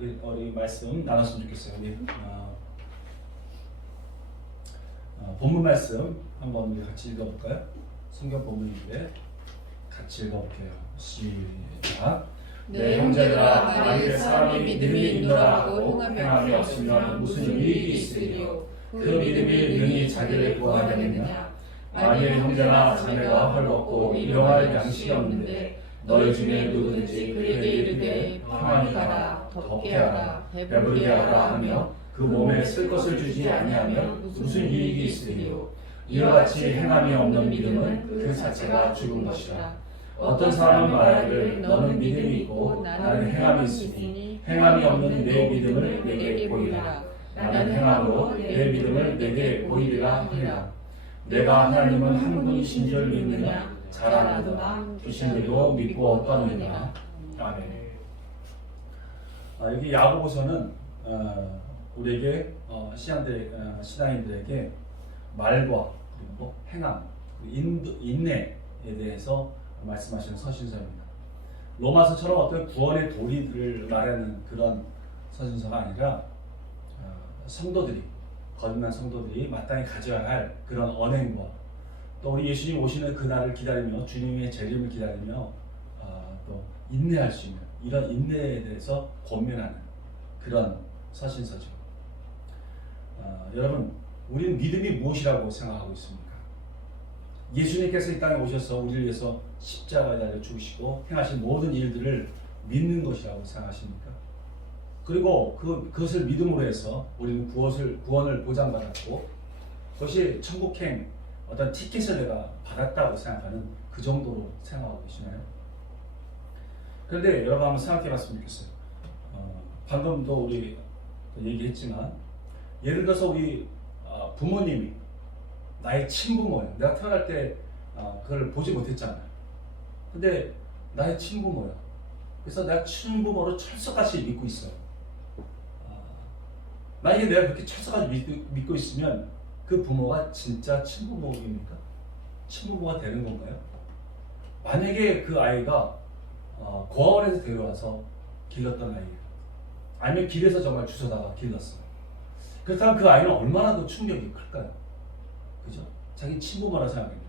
우리 말씀 나눴으면 좋겠어요. 우리 본문 말씀 한번 우리 같이 읽어볼까요? 성경 본문인데 같이 읽어볼게요. 시작. 내 형제들아, 만일 사람이 믿음이 있노라 하고 행함이 없으면 무슨 유익이 있으리요? 그 믿음이 능히 자기를 구하려느냐? 만일 형제나 자매가 헐벗고 일용할 양식이 없는데 너희 중에 누구든지 그에게 이르되 평안히 가라, 덥게 하라, 배부르게 하라 하며 그 몸에 쓸 것을 주지 아니하면 무슨 유익이 있으리요? 이와 같이 행함이 없는 믿음은 그 자체가 죽은 것이라. 어떤 사람은 말하기를 너는 믿음이 있고 나는 행함이 있으니 행함이 없는 내 믿음을 내게 보이라. 나는 행함으로 내 믿음을 내게 보이리라 하리라. 내가 하나님은 한 분이신 줄 믿느냐? 잘 아나도다. 주신 이도 믿고 어떠느냐? 아멘. 여기 야고보서는 우리에게 신앙인들에게 말과 그리고 행함, 인내에 대해서 말씀하시는 서신서입니다. 로마서처럼 어떤 구원의 도리들을 말하는 그런 서신서가 아니라 성도들이, 거듭난 성도들이 마땅히 가져야 할 그런 언행과 또 우리 예수님 오시는 그날을 기다리며 주님의 재림을 기다리며 또 인내할 수 있는 이런 인내에 대해서 권면하는 그런 서신서죠. 여러분, 우리는 믿음이 무엇이라고 생각하고 있습니까? 예수님께서 이 땅에 오셔서 우리를 위해서 십자가에 달려 죽으시고 행하신 모든 일들을 믿는 것이라고 생각하십니까? 그리고 그것을 믿음으로 해서 우리는 구원을 보장받았고 그것이 천국행 어떤 티켓을 내가 받았다고 생각하는 그 정도로 생각하고 계시나요? 그런데 여러분 한번 생각해 봤으면 좋겠어요. 방금도 우리 얘기했지만 예를 들어서 우리 부모님이 나의 친부모예요. 내가 태어날 때 그걸 보지 못했잖아요. 근데 나의 친부모야. 그래서 내가 친부모로 철석같이 믿고 있어요. 만약에 내가 그렇게 철석같이 믿고 있으면 그 부모가 진짜 친부모입니까? 친부모가 되는 건가요? 만약에 그 아이가 고아원에서 데려와서 길렀던 아이예요. 아니면 길에서 정말 주워다가 길렀어요. 그렇다면 그 아이는 얼마나 더 충격이 클까요? 그죠? 자기 친부모라 생각합니다.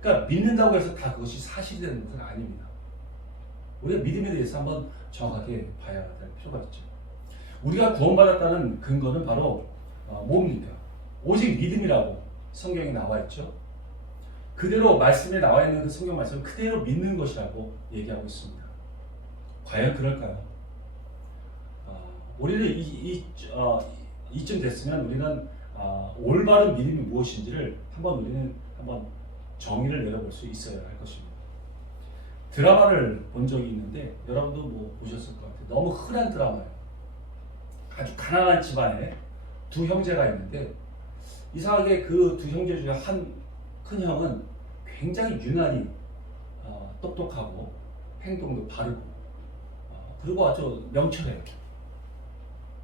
그러니까 믿는다고 해서 다 그것이 사실이 되는 것은 아닙니다. 우리가 믿음에 대해서 한번 정확하게 봐야 될 필요가 있죠. 우리가 구원받았다는 근거는 바로 뭡니까? 오직 믿음이라고 성경에 나와 있죠. 그대로 말씀에 나와 있는 그 성경 말씀을 그대로 믿는 것이라고 얘기하고 있습니다. 과연 그럴까요? 우리는 이쯤 됐으면 우리는 올바른 믿음이 무엇인지를 우리는 한번 정의를 내려볼 수 있어야 할 것입니다. 드라마를 본 적이 있는데 여러분도 뭐 보셨을 것 같아요. 너무 흔한 드라마예요. 아주 가난한 집안에 두 형제가 있는데 이상하게 그 두 형제 중에 큰 형은 굉장히 유난히 똑똑하고 행동도 바르고 그리고 아주 명철해요.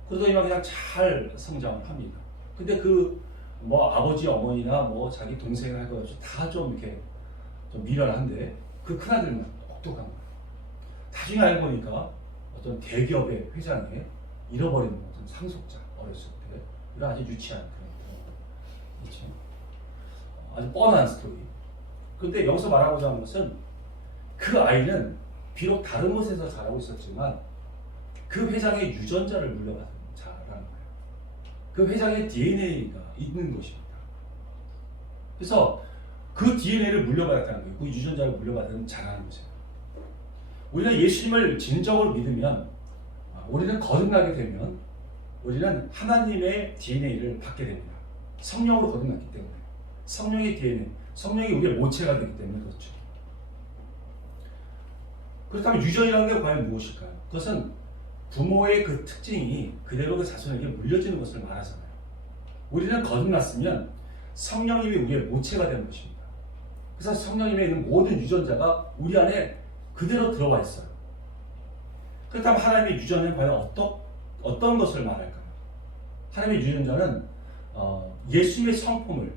그러더니 그냥 잘 성장을 합니다. 근데 아버지, 어머니나 자기 동생 할 거 없이 다 좀 이렇게 좀 미련한데 그 큰아들만 똑똑한 거예요. 나중에 알고 보니까 어떤 대기업의 회장에 잃어버린 어떤 상속자, 어렸을 때 이런 아주 유치한 그런 그렇죠. 아주 뻔한 스토리. 그런데 여기서 말하고자 하는 것은 그 아이는 비록 다른 곳에서 자라고 있었지만 그 회장의 유전자를 물려받은 자라는 거예요. 그 회장의 DNA가 있는 것입니다. 그래서 그 DNA를 물려받았다는 거예요. 그 유전자를 물려받은 자라는 거죠. 우리가 예수님을 진정으로 믿으면, 우리는 거듭나게 되면 우리는 하나님의 DNA를 받게 됩니다. 성령으로 거듭났기 때문에. 성령의 DNA, 성령이 우리의 모체가 되기 때문에 그렇죠. 그렇다면 유전이라는 게 과연 무엇일까요? 그것은 부모의 그 특징이 그대로 그 자손에게 물려지는 것을 말하잖아요. 우리는 거듭났으면 성령님이 우리의 모체가 되는 것입니다. 그래서 성령님에 있는 모든 유전자가 우리 안에 그대로 들어와 있어요. 그렇다면 하나님의 유전자는 과연 어떤 것을 말할까요? 하나님의 유전자는 예수님의 성품을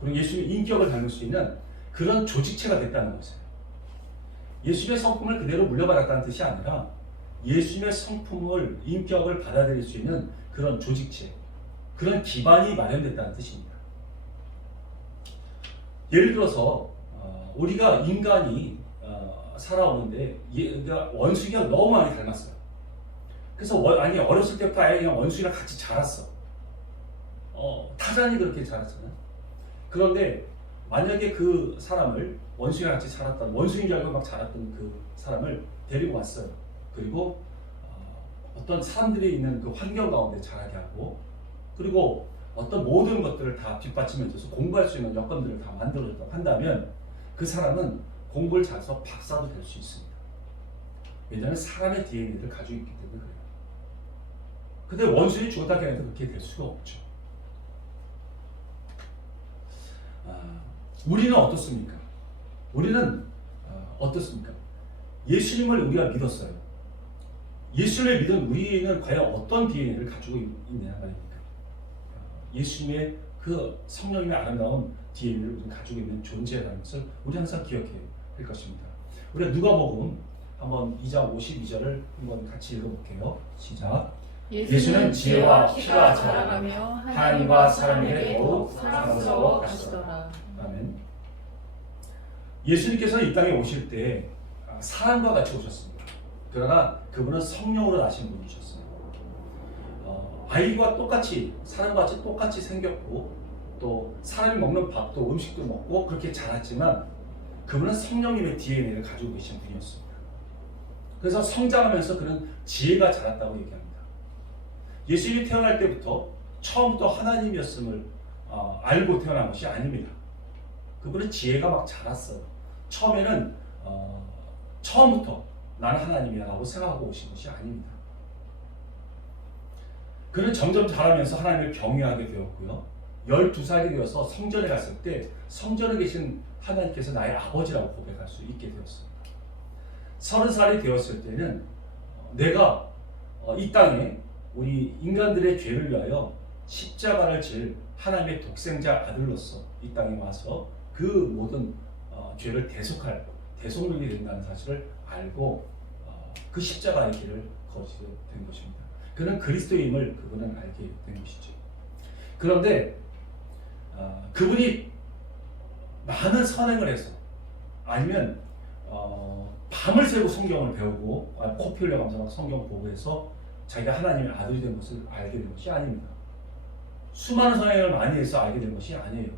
그리고 예수님의 인격을 담을 수 있는 그런 조직체가 됐다는 것이에요. 예수님의 성품을 그대로 물려받았다는 뜻이 아니라 예수님의 성품을 인격을 받아들일 수 있는 그런 조직체, 그런 기반이 마련됐다는 뜻입니다. 예를 들어서 우리가 인간이 살아오는데 얘가 원숭이가 너무 많이 닮았어요. 그래서 어렸을 때부터 아예 그냥 원숭이랑 같이 자랐어. 타잔이 그렇게 자랐잖아요. 그런데 만약에 그 사람을 원숭이랑 같이 자랐던, 원숭이인 줄 알고 막 자랐던 그 사람을 데리고 왔어요. 그리고 어떤 사람들이 있는 그 환경 가운데 자라게 하고, 그리고 어떤 모든 것들을 다 뒷받침해줘서 공부할 수 있는 여건들을 다 만들어줬다고 한다면 그 사람은 공부를 잘해서 박사도 될 수 있습니다. 왜냐하면 사람의 DNA를 가지고 있기 때문에 그래요. 근데 원숭이 죽었다 깨어나도 그렇게 될 수가 없죠. 우리는 어떻습니까? 우리는 어떻습니까? 예수님을 우리가 믿었어요. 예수님을 믿은 우리는 과연 어떤 DNA를 가지고 있느냐 말입니까? 예수님의 그 성령님의 아름다운 DNA를 우리는 가지고 있는 존재라는 것을 우리 항상 기억해야 할 것입니다. 우리가 누가복음 한번 2장 52절을 한번 같이 읽어볼게요. 시작. 예수는 지혜와 피가 자라가며 하나님과 사람에게 더욱 사랑스러워 가시더라. 아멘. 예수님께서는 이 땅에 오실 때 사람과 같이 오셨습니다. 그러나 그분은 성령으로 나신 분이셨어요. 아이와 똑같이, 사람과 같이 똑같이 생겼고, 또 사람이 먹는 밥도 음식도 먹고 그렇게 자랐지만 그분은 성령님의 DNA를 가지고 계신 분이었습니다. 그래서 성장하면서 그는 지혜가 자랐다고 얘기합니다. 예수님이 태어날 때부터 처음부터 하나님이었음을 알고 태어난 것이 아닙니다. 그분은 지혜가 막 자랐어요. 처음에는 처음부터 나는 하나님이야 라고 생각하고 오신 것이 아닙니다. 그는 점점 자라면서 하나님을 경외하게 되었고요. 12살이 되어서 성전에 갔을 때 성전에 계신 하나님께서 나의 아버지라고 고백할 수 있게 되었습니다. 30살이 되었을 때는 내가 이 땅에 우리 인간들의 죄를 위하여 십자가를 질 하나님의 독생자 아들로서 이 땅에 와서 그 모든 죄를 대속할 대속력이 된다는 사실을 알고 그 십자가의 길을 걸으시게 된 것입니다. 그는 그리스도임을 그분은 알게 된 것이죠. 그런데 그분이 많은 선행을 해서 아니면 밤을 새고 성경을 배우고 코피 흘려가면서 막 성경 보고 해서 자기가 하나님의 아들이 된 것을 알게 된 것이 아닙니다. 수많은 선행을 많이 해서 알게 된 것이 아니에요.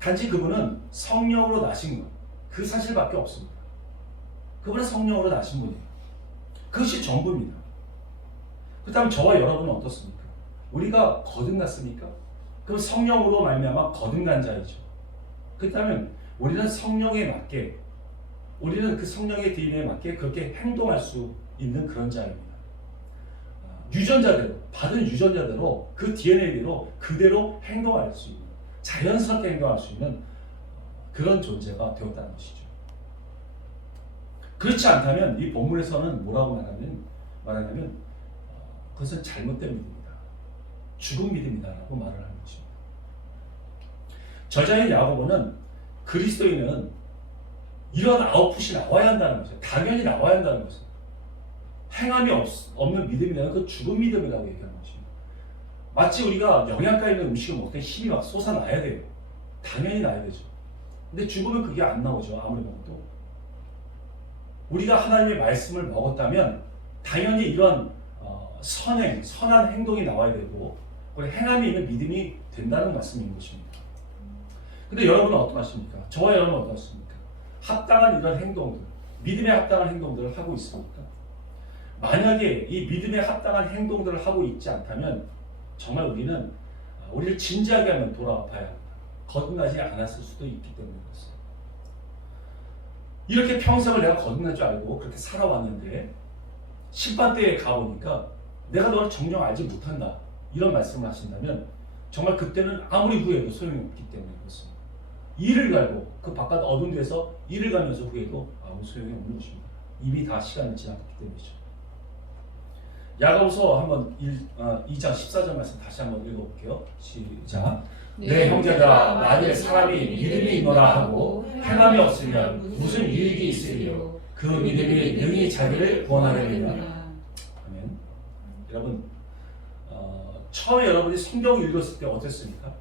단지 그분은 성령으로 나신 것, 그 사실밖에 없습니다. 그분은 성령으로 나신 분이에요. 그것이 전부입니다. 그렇다면 저와 여러분은 어떻습니까? 우리가 거듭났습니까? 그럼 성령으로 말미암아 거듭난 자이죠. 그렇다면 우리는 성령에 맞게, 우리는 그 성령의 DNA에 맞게 그렇게 행동할 수 있는 그런 자입니다. 유전자대로, 받은 유전자대로 그 DNA대로 그대로 행동할 수 있는, 자연스럽게 행동할 수 있는 그런 존재가 되었다는 것이죠. 그렇지 않다면 이 본문에서는 뭐라고 말하냐면 그것은 잘못된 믿음이다. 죽은 믿음이다라고 말을 하는 것입니다. 저자인 야고보는 그리스도인은 이런 아웃풋이 나와야 한다는 것이에요. 당연히 나와야 한다는 것이에요. 행함이 없는 믿음이라는 그 죽은 믿음이라고 얘기하는 것입니다. 마치 우리가 영양가 있는 음식을 먹을 때 힘이 막 솟아나야 돼요. 당연히 나야 되죠. 근데 죽으면 그게 안 나오죠. 아무리 먹어도. 우리가 하나님의 말씀을 먹었다면 당연히 이런 선한 행동이 나와야 되고 행함이 있는 믿음이 된다는 말씀인 것입니다. 근데 여러분은 어떠하십니까? 저와 여러분은 어떻습니까? 합당한 이런 행동들, 믿음에 합당한 행동들을 하고 있습니까? 만약에 이 믿음에 합당한 행동들을 하고 있지 않다면 정말 우리를 진지하게 하면 돌아와 봐야 합니다. 거듭나지 않았을 수도 있기 때문에 그렇습니다. 이렇게 평생을 내가 거듭날 줄 알고 그렇게 살아왔는데 심판대에 가보니까 내가 너를 정녕 알지 못한다 이런 말씀을 하신다면 정말 그때는 아무리 후회해도 소용이 없기 때문에 그렇습니다. 이를 갈고 그 바깥 어둠 뒤에서 이를 가면서 후회해도 아무 소용이 없는 것입니다. 이미 다 시간이 지났기 때문이죠. 야고보서 한번 2장 14절 말씀 다시 한번 읽어볼게요. 시작. 내 형제들아 만일 사람이 믿음이 있노라 하고 행함이 없으면 무슨 유익이 있으리요. 그 믿음이 능히 자기를 구원하게 되느냐. 되느냐. 아멘. 여러분, 처음에 여러분이 성경을 읽었을 때 어땠습니까?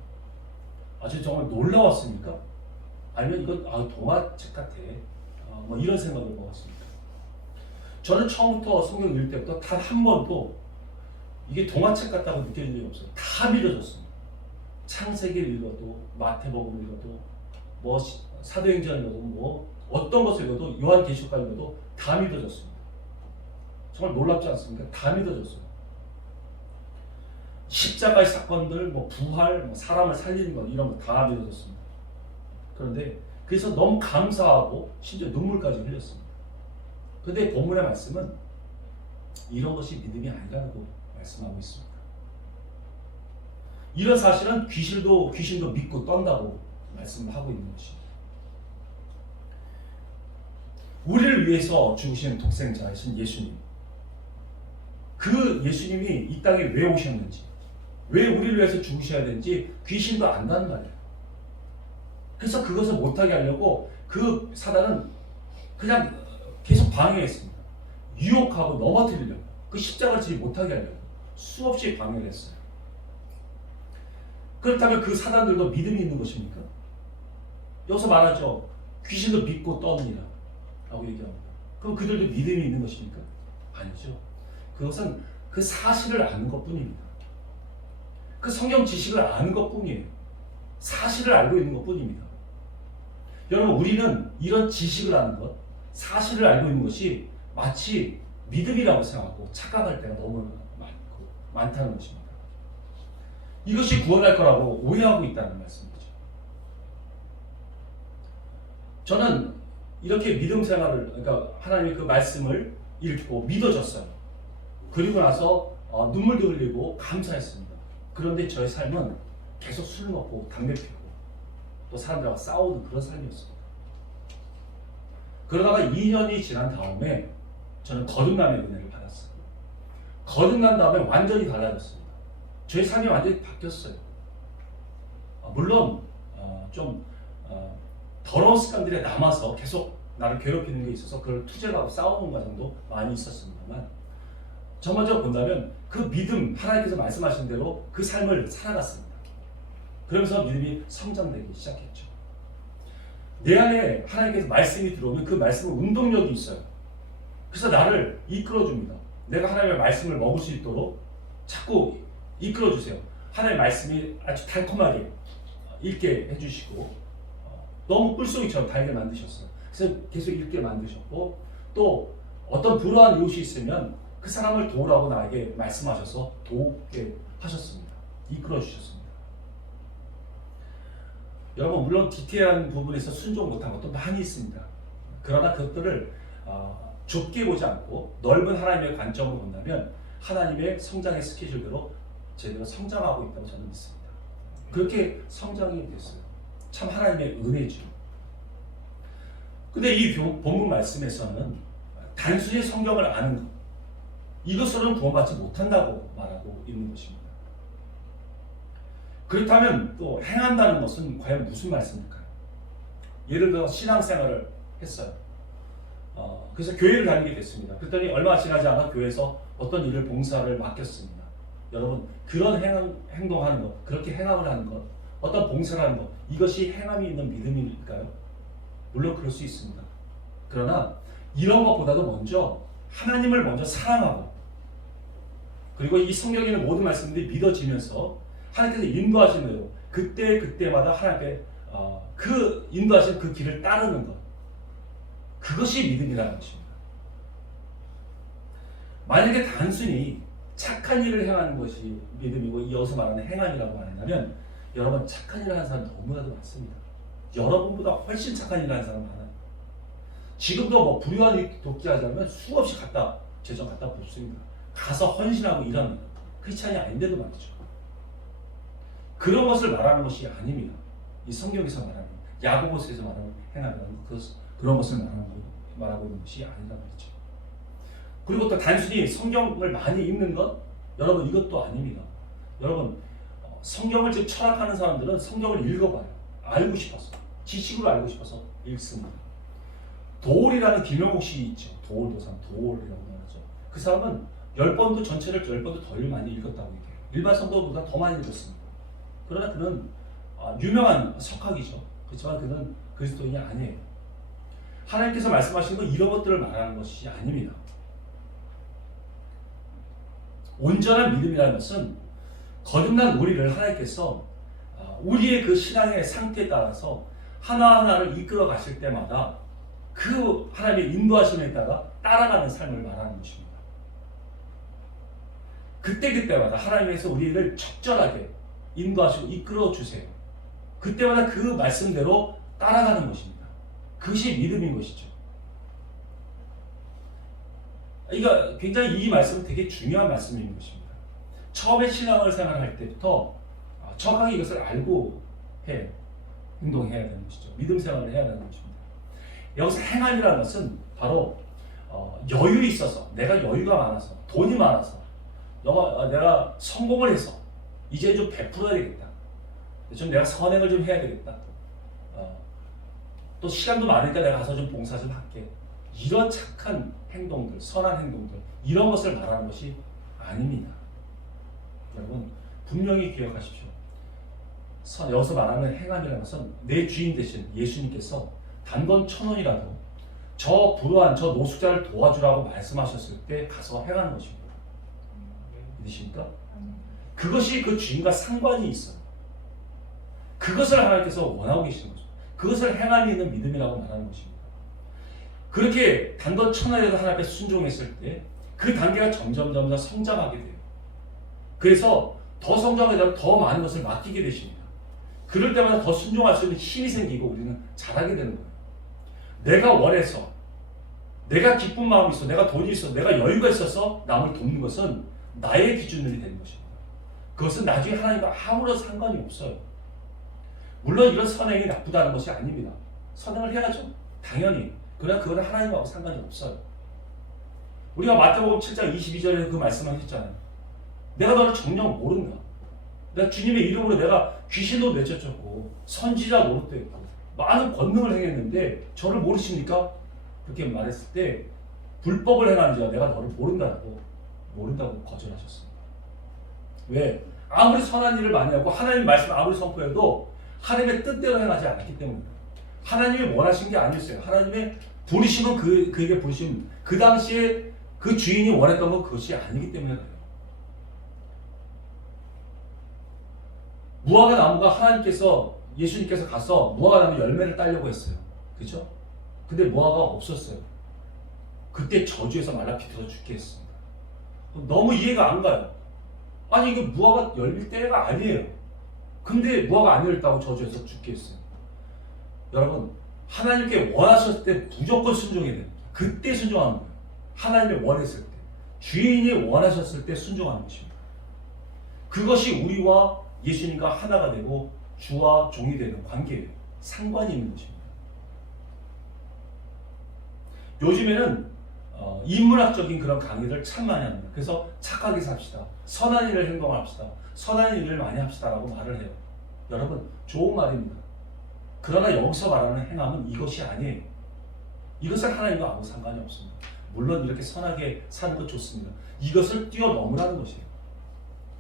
아주 정말 놀라웠습니까? 아니면 이건 동화책 같아. 뭐 이런 생각을 먹었습니까? 저는 처음부터 성경 읽을 때부터 단 한 번도 이게 동화책 같다고 느껴진 적이 없어요. 다 믿어졌습니다. 창세기를 읽어도, 마태복음을 읽어도, 뭐 사도행전을 읽어도, 뭐 어떤 것을 읽어도, 요한계시록을 읽어도 다 믿어졌습니다. 정말 놀랍지 않습니까? 다 믿어졌어요. 십자가의 사건들, 뭐 부활, 뭐 사람을 살리는 것 이런 거 다 믿어졌습니다. 그런데 그래서 너무 감사하고 심지어 눈물까지 흘렸습니다. 그런데 본문의 말씀은 이런 것이 믿음이 아니라고 말씀하고 있습니다. 이런 사실은 귀신도 믿고 떤다고 말씀하고 있는 것입니다. 우리를 위해서 죽으신 독생자이신 예수님, 그 예수님이 이 땅에 왜 오셨는지, 왜 우리를 위해서 죽으셔야 되는지 귀신도 안다는 말이에요. 그래서 그것을 못하게 하려고 그 사단은 그냥 계속 방해했습니다. 유혹하고 넘어뜨리려고, 그 십자가를 지지 못하게 하려고 수없이 방해를 했어요. 그렇다면 그 사단들도 믿음이 있는 것입니까? 여기서 말하죠. 귀신도 믿고 떠느니라 라고 얘기합니다. 그럼 그들도 믿음이 있는 것입니까? 아니죠. 그것은 그 사실을 아는 것뿐입니다. 그 성경 지식을 아는 것뿐이에요. 사실을 알고 있는 것뿐입니다. 여러분, 우리는 이런 지식을 아는 것, 사실을 알고 있는 것이 마치 믿음이라고 생각하고 착각할 때가 너무 많다는 것입니다. 이것이 구원할 거라고 오해하고 있다는 말씀이죠. 저는 이렇게 믿음 생활을, 그러니까 하나님의 그 말씀을 읽고 믿어졌어요. 그리고 나서 눈물도 흘리고 감사했습니다. 그런데 저의 삶은 계속 술 먹고 담배 피우고 또 사람들하고 싸우는 그런 삶이었습니다. 그러다가 2년이 지난 다음에 저는 거듭남의 은혜를 받았어요. 거듭난 다음에 완전히 달라졌습니다. 제 삶이 완전히 바뀌었어요. 물론 좀 더러운 습관들에 남아서 계속 나를 괴롭히는 게 있어서 그걸 투쟁하고 싸우는 과정도 많이 있었습니다만, 전반적으로 본다면 그 믿음, 하나님께서 말씀하신 대로 그 삶을 살아갔습니다. 그러면서 믿음이 성장되기 시작했죠. 내 안에 하나님께서 말씀이 들어오면 그 말씀은 운동력이 있어요. 그래서 나를 이끌어줍니다. 내가 하나님의 말씀을 먹을 수 있도록 자꾸 이끌어주세요. 하나님의 말씀이 아주 달콤하게 읽게 해주시고, 너무 꿀송이처럼 달게 만드셨어요. 그래서 계속 읽게 만드셨고, 또 어떤 불우한 이웃이 있으면 그 사람을 도우라고 나에게 말씀하셔서 돕게 하셨습니다. 이끌어주셨습니다. 여러분, 물론 디테일한 부분에서 순종 못한 것도 많이 있습니다. 그러나 그것들을 좁게 보지 않고 넓은 하나님의 관점으로 본다면 하나님의 성장의 스케줄대로 제대로 성장하고 있다고 저는 믿습니다. 그렇게 성장이 됐어요. 참 하나님의 은혜죠. 근데 이 본문 말씀에서는 단순히 성경을 아는 것, 이것으로는 구원받지 못한다고 말하고 있는 것입니다. 그렇다면 또 행한다는 것은 과연 무슨 말씀일까요? 예를 들어 신앙생활을 했어요. 그래서 교회를 다니게 됐습니다. 그랬더니 얼마 지나지 않아 교회에서 어떤 일을 봉사를 맡겼습니다. 여러분, 그런 행동하는 것, 그렇게 행함을 하는 것, 어떤 봉사를 하는 것, 이것이 행함이 있는 믿음일까요? 물론 그럴 수 있습니다. 그러나 이런 것보다도 먼저 하나님을 먼저 사랑하고, 그리고 이 성경에 있는 모든 말씀들이 믿어지면서 하나님께서 인도하신 대로 그때마다 하나님께 그 인도하신 그 길을 따르는 것, 그것이 믿음이라는 것입니다. 만약에 단순히 착한 일을 행하는 것이 믿음이고 여기서 말하는 행함이라고 말한다면, 여러분, 착한 일을 하는 사람 너무나도 많습니다. 여러분보다 훨씬 착한 일을 하는 사람 많아요. 지금도 뭐 불효한 일 돕기하자면 수없이 재정 갖다 붓습니다. 가서 헌신하고 일하는 크리스찬이 아닌데도 말이죠. 그런 것을 말하는 것이 아닙니다. 이 성경에서 말하는, 야고보서에서 말하는 행함이라는 그런 것을 말하고 있는 것이 아니란 말이죠. 그리고 또 단순히 성경을 많이 읽는 것, 여러분, 이것도 아닙니다. 여러분, 성경을 지금 철학하는 사람들은 성경을 읽어봐요. 알고 싶어서, 지식으로 알고 싶어서 읽습니다. 도올이라는 김영옥 씨 있죠. 도올도상 도올이라고 말하죠. 그 사람은 10번도 전체를 10번도 더 많이 읽었다고 얘기해요. 일반 성도보다 더 많이 읽었습니다. 그러나 그는 유명한 석학이죠. 그렇지만 그는 그리스도인이 아니에요. 하나님께서 말씀하신 건 이런 것들을 말하는 것이 아닙니다. 온전한 믿음이라는 것은 거듭난 우리를 하나님께서 우리의 그 신앙의 상태에 따라서 하나하나를 이끌어 가실 때마다 그 하나님의 인도하심에 따라 따라가는 삶을 말하는 것입니다. 그때마다 하나님께서 우리를 적절하게 인도하시고 이끌어 주세요. 그때마다 그 말씀대로 따라가는 것입니다. 그것이 믿음인 것이죠. 그러니까 굉장히 이 말씀은 되게 중요한 말씀인 것입니다. 처음에 신앙을 생활할 때부터 정확하게 이것을 알고 행동해야 되는 것이죠. 믿음 생활을 해야 되는 것입니다. 여기서 행함이라는 것은 바로 여유 있어서, 내가 여유가 많아서, 돈이 많아서, 내가 성공을 해서 이제 좀 베풀어야 되겠다. 좀 내가 선행을 좀 해야 되겠다. 또 시간도 많으니까 내가 가서 좀 봉사 좀 할게. 이런 착한 행동들, 선한 행동들, 이런 것을 말하는 것이 아닙니다. 여러분 분명히 기억하십시오. 여기서 말하는 행함이라는 것은 내 주인 되신 예수님께서 단돈 1,000원이라도 저 불우한 저 노숙자를 도와주라고 말씀하셨을 때 가서 행하는 것입니다. 믿으십니까? 그것이 그 주인과 상관이 있어요. 그것을 하나님께서 원하고 계시는 거죠. 그것을 행함이 있는 믿음이라고 말하는 것입니다. 그렇게 단돈 1,000원이라도 하나님께 순종했을 때 그 단계가 점점 성장하게 돼요. 그래서 더 성장하게 되면 더 많은 것을 맡기게 되십니다. 그럴 때마다 더 순종할 수 있는 힘이 생기고 우리는 잘하게 되는 거예요. 내가 원해서, 내가 기쁜 마음이 있어, 내가 돈이 있어, 내가 여유가 있어서 남을 돕는 것은 나의 기준이 되는 것입니다. 그것은 나중에 하나님과 아무런 상관이 없어요. 물론 이런 선행이 나쁘다는 것이 아닙니다. 선행을 해야죠. 당연히. 그러나 그거는 하나님하고 상관이 없어요. 우리가 마태복음 7장 22절에 그 말씀하셨잖아요. 내가 너를 정녕 모른다. 내가 주님의 이름으로 내가 귀신도 내쫓았고 선지자 노릇도 했고 많은 권능을 행했는데 저를 모르십니까? 그렇게 말했을 때 불법을 행하는 자가 내가 너를 모른다고 거절하셨습니다. 왜? 아무리 선한 일을 많이 하고 하나님의 말씀을 아무리 선포해도 하나님의 뜻대로 행하지 않았기 때문입니다. 하나님이 원하신 게 아니었어요. 하나님의 부르심은 그에게 부르심, 그 당시에 그 주인이 원했던 건 그것이 아니기 때문에 그래요. 무화과 나무가 예수님께서 가서 무화과 나무 열매를 따려고 했어요. 그죠? 근데 무화과가 없었어요. 그때 저주에서 말라 비틀어 죽게 했습니다. 너무 이해가 안 가요. 아니 이게 무화과 열릴 때가 아니에요. 근데 무화과 안 열렸다고 저주에서 죽게 했어요. 여러분 하나님께 원하셨을 때 무조건 순종해야 됩니다. 그때 순종하는 거예요. 하나님이 원했을 때, 주인이 원하셨을 때 순종하는 것입니다. 그것이 우리와 예수님과 하나가 되고 주와 종이 되는 관계예요. 상관이 있는 것입니다. 요즘에는 인문학적인 그런 강의를 참 많이 합니다. 그래서 착하게 삽시다. 선한 일을 행동합시다. 선한 일을 많이 합시다라고 말을 해요. 여러분 좋은 말입니다. 그러나 여기서 말하는 행함은 이것이 아니에요. 이것은 하나님과 아무 상관이 없습니다. 물론 이렇게 선하게 사는 것 좋습니다. 이것을 뛰어넘으라는 것이에요.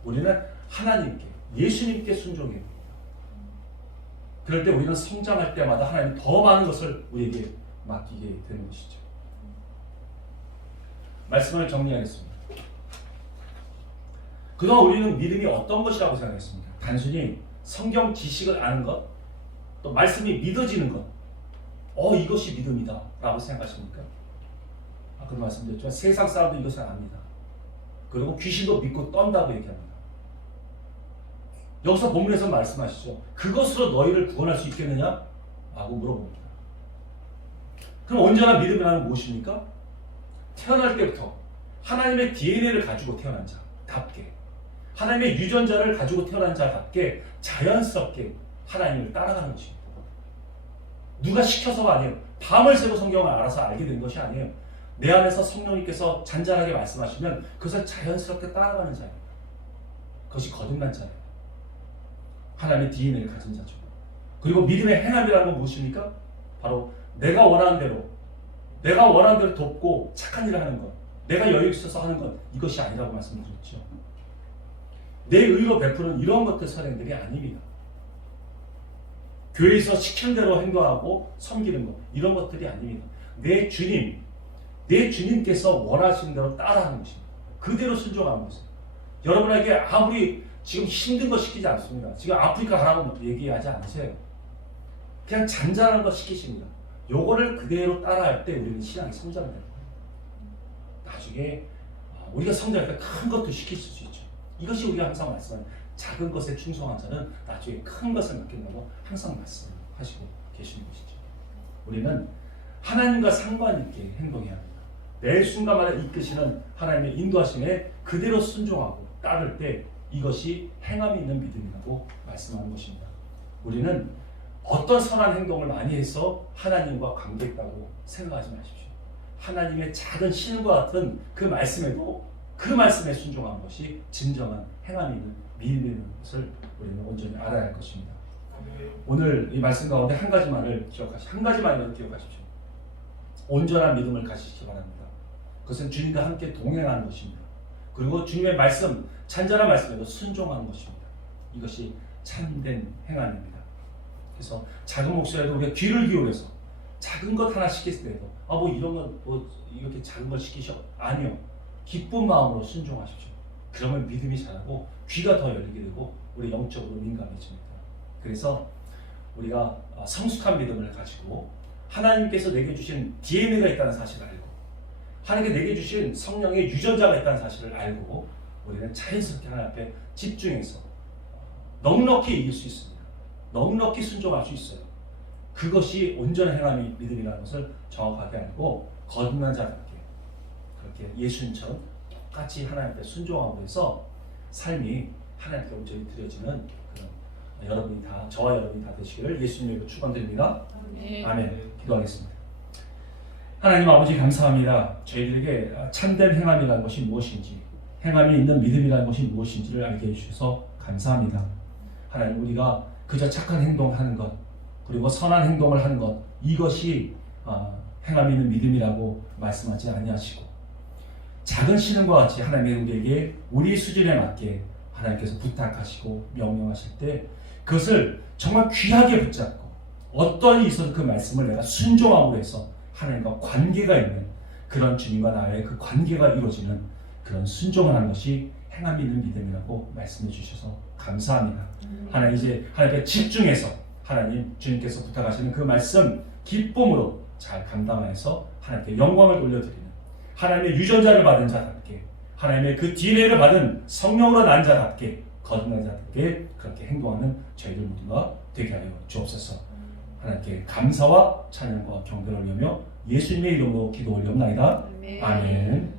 우리는 하나님께, 예수님께 순종해야 됩니다. 그럴 때 우리는 성장할 때마다 하나님 더 많은 것을 우리에게 맡기게 되는 것이죠. 말씀을 정리하겠습니다. 그동안 우리는 믿음이 어떤 것이라고 생각했습니까? 단순히 성경 지식을 아는 것, 또 말씀이 믿어지는 것, 이것이 믿음이다 라고 생각하십니까? 아까 말씀드렸지만 세상 사람도 이것을 압니다. 그리고 귀신도 믿고 떤다고 얘기합니다. 여기서 본문에서 말씀하시죠. 그것으로 너희를 구원할 수 있겠느냐? 라고 물어봅니다. 그럼 언제나 믿음이라는 무엇입니까? 태어날 때부터 하나님의 DNA를 가지고 태어난 자답게, 하나님의 유전자를 가지고 태어난 자답게 자연스럽게 하나님을 따라가는 것입니다. 누가 시켜서가 아니에요. 밤을 새고 성경을 알아서 알게 된 것이 아니에요. 내 안에서 성령님께서 잔잔하게 말씀하시면 그것을 자연스럽게 따라가는 자예요. 그것이 거듭난 자예요. 하나님의 DNA를 가진 자죠. 그리고 믿음의 행함이라는 건 무엇입니까? 바로 내가 원하는 대로 내가 원하는 대로 돕고 착한 일을 하는 것, 내가 여유 있어서 하는 것, 이것이 아니라고 말씀드렸죠. 내 의로 베푸는 이런 것들 선행들이 아닙니다. 교회에서 시킨 대로 행동하고 섬기는 것, 이런 것들이 아닙니다. 내 주님께서 원하시는 대로 따라하는 것입니다. 그대로 순종하는 것입니다. 여러분에게 아무리 지금 힘든 거 시키지 않습니다. 지금 아프리카 가라고 얘기하지 않으세요. 그냥 잔잔한 거 시키십니다. 요거를 그대로 따라할 때 우리는 신앙이 성장돼요. 나중에 우리가 성장할 때 큰 것도 시킬 수 있죠. 이것이 우리가 항상 말씀하는 작은 것에 충성한 자는 나중에 큰 것을 맡긴다고 항상 말씀하시고 계시는 것이죠. 우리는 하나님과 상관 있게 행동해야 합니다. 매 순간마다 이끄시는 하나님의 인도하심에 그대로 순종하고 따를 때 이것이 행함이 있는 믿음이라고 말씀하는 것입니다. 우리는 어떤 선한 행동을 많이 해서 하나님과 관계있다고 생각하지 마십시오. 하나님의 작은 신과 같은 그 말씀에도 그 말씀에 순종하는 것이 진정한 행함이 있는 믿음이라는 것을 우리는 온전히 알아야 할 것입니다. 오늘 이 말씀 가운데 한 가지만이라도 기억하십시오. 온전한 믿음을 가지시기 바랍니다. 그것은 주님과 함께 동행하는 것입니다. 그리고 주님의 말씀, 잔잔한 말씀에도 순종하는 것입니다. 이것이 참된 행함입니다. 그래서 작은 목소리라도 우리가 귀를 기울여서 작은 것 하나 시켰을 때도 뭐 이런 건 이렇게 작은 걸 시키셔? 아니요. 기쁜 마음으로 순종하십시오. 그러면 믿음이 자라고 귀가 더 열리게 되고 우리 영적으로 민감해집니다. 그래서 우리가 성숙한 믿음을 가지고 하나님께서 내게 주신 DNA가 있다는 사실을 알고 하나님께 내게 주신 성령의 유전자가 있다는 사실을 알고 우리는 자연스럽게 하나님 앞에 집중해서 넉넉히 이길 수 있습니다. 넉넉히 순종할 수 있어요. 그것이 온전한 행함이 믿음이라는 것을 정확하게 알고 거듭난 자답게 그렇게 예수님처럼 똑같이 하나님 앞에 순종하고 해서 삶이 하나님께 온전히 드려지는 그런 여러분이 다 저와 여러분이 다 되시기를 예수님으로 축원드립니다. 아멘. 기도하겠습니다. 하나님 아버지 감사합니다. 저희들에게 참된 행함이라는 것이 무엇인지 행함이 있는 믿음이라는 것이 무엇인지를 알게 해주셔서 감사합니다. 하나님 우리가 그저 착한 행동하는 것 그리고 선한 행동을 하는 것 이것이 행함이 있는 믿음이라고 말씀하지 아니하시고 작은 신음과 같이 하나님의 우리에게 우리 수준에 맞게 하나님께서 부탁하시고 명령하실 때 그것을 정말 귀하게 붙잡고 어떠한 있어도 그 말씀을 내가 순종함으로 해서 하나님과 관계가 있는 그런 주님과 나의 그 관계가 이루어지는 그런 순종을 하는 것이 행함이 있는 믿음이라고 말씀해 주셔서 감사합니다. 하나님 이제 하나님께 집중해서 하나님 주님께서 부탁하시는 그 말씀 기쁨으로 잘 감당해서 하나님께 영광을 돌려드리는 하나님의 유전자를 받은 자답게 하나님의 그 DNA를 받은 성령으로 난 자답게 거듭난 자답게 그렇게 행동하는 저희들 모두가 되게 하여 주옵소서. 하나님께 감사와 찬양과 경배를 올리며 예수님의 이름으로 기도 올리옵나이다. 아멘.